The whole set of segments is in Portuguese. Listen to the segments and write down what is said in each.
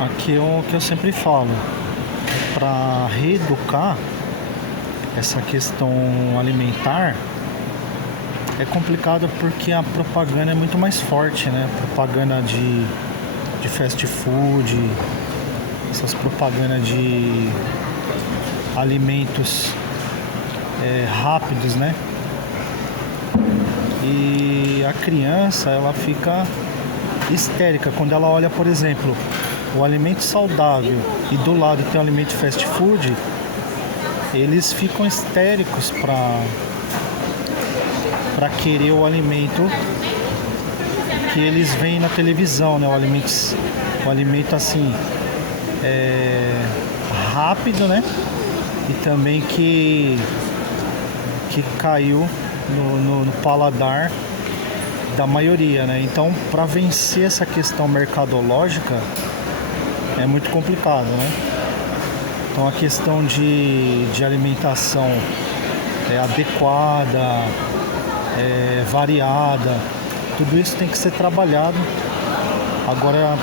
Aqui é o que eu sempre falo, para reeducar essa questão alimentar é complicado porque a propaganda é muito mais forte, né? Propaganda de fast food, essas propagandas de alimentos rápidos, né? E a criança, ela fica histérica quando ela olha, por exemplo, o alimento saudável e do lado tem o alimento fast food. Eles ficam histéricos para querer o alimento que eles veem na televisão, né? O alimento assim rápido, né? E também que caiu no paladar da maioria, né? Então, para vencer essa questão mercadológica é muito complicado, né? Então, a questão de alimentação adequada, variada, tudo isso tem que ser trabalhado. Agora,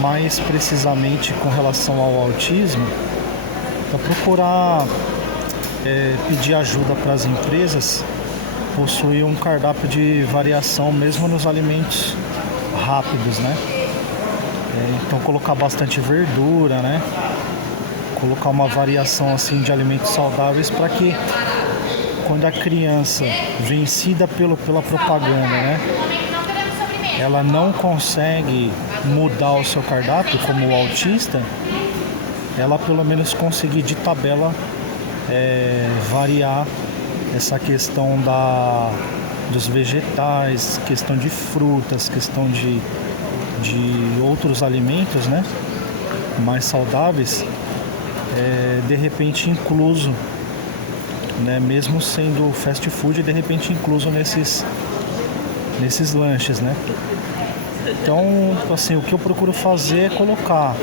mais precisamente com relação ao autismo, é procurar pedir ajuda para as empresas possuir um cardápio de variação mesmo nos alimentos rápidos, né? Então colocar bastante verdura, né? Colocar uma variação assim de alimentos saudáveis para que quando a criança vencida pela propaganda, né? Ela não consegue mudar o seu cardápio como o autista, ela pelo menos conseguir de tabela variar essa questão dos vegetais, questão de frutas, questão de outros alimentos, né, mais saudáveis, de repente incluso, né, mesmo sendo fast food, de repente incluso nesses lanches, né. Então, assim, o que eu procuro fazer é colocar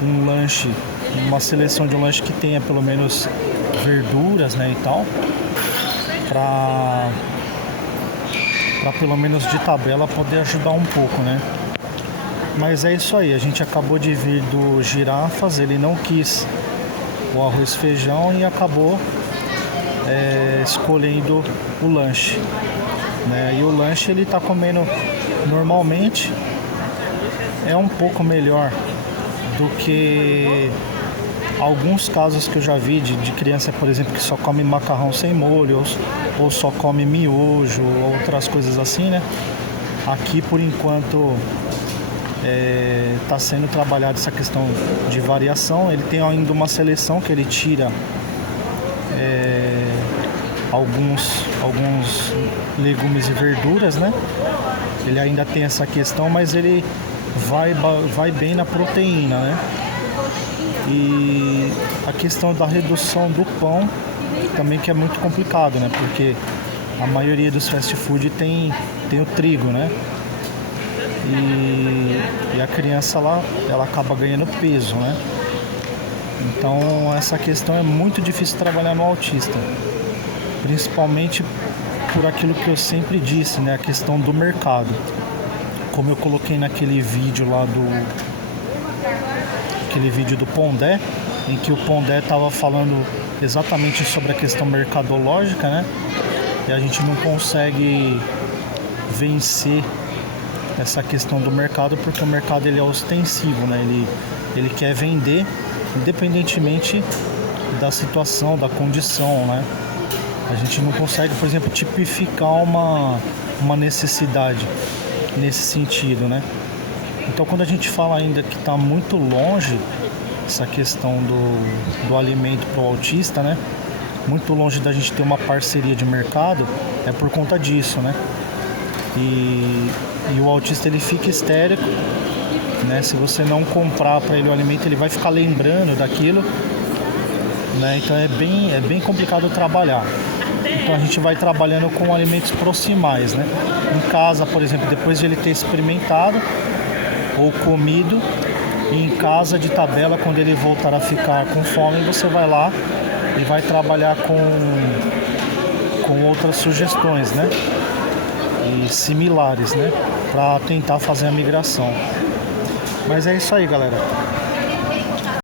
um lanche, uma seleção de um lanche que tenha pelo menos verduras, né, e tal, para pelo menos de tabela poder ajudar um pouco, né. Mas é isso aí, a gente acabou de vir do Girafas, ele não quis o arroz e feijão e acabou escolhendo o lanche, né. E o lanche ele tá comendo normalmente, é um pouco melhor do que alguns casos que eu já vi de criança, por exemplo, que só come macarrão sem molho ou só come miojo, ou outras coisas assim, né? Aqui, por enquanto, está sendo trabalhada essa questão de variação. Ele tem ainda uma seleção que ele tira alguns legumes e verduras, né? Ele ainda tem essa questão, mas ele vai bem na proteína, né? E a questão da redução do pão também, que é muito complicado, né? Porque a maioria dos fast food tem o trigo, né? E a criança ela acaba ganhando peso, né? Então essa questão é muito difícil trabalhar no autista, principalmente por aquilo que eu sempre disse, né? A questão do mercado. Como eu coloquei naquele vídeo lá aquele vídeo do Pondé, em que o Pondé estava falando exatamente sobre a questão mercadológica, né? E a gente não consegue vencer essa questão do mercado porque o mercado ele é ostensivo, né? Ele quer vender independentemente da situação, da condição, né? A gente não consegue, por exemplo, tipificar uma necessidade nesse sentido, né? Então, quando a gente fala ainda que está muito longe essa questão do alimento para o autista, né? Muito longe da gente ter uma parceria de mercado, é por conta disso, né? E o autista ele fica histérico, né? Se você não comprar para ele o alimento, ele vai ficar lembrando daquilo, né? Então é bem complicado trabalhar. Então a gente vai trabalhando com alimentos proximais, né? Em casa, por exemplo, depois de ele ter experimentado ou comido, em casa de tabela, quando ele voltar a ficar com fome, você vai lá e vai trabalhar com outras sugestões, né? E similares, né? Para tentar fazer a migração. Mas é isso aí, galera.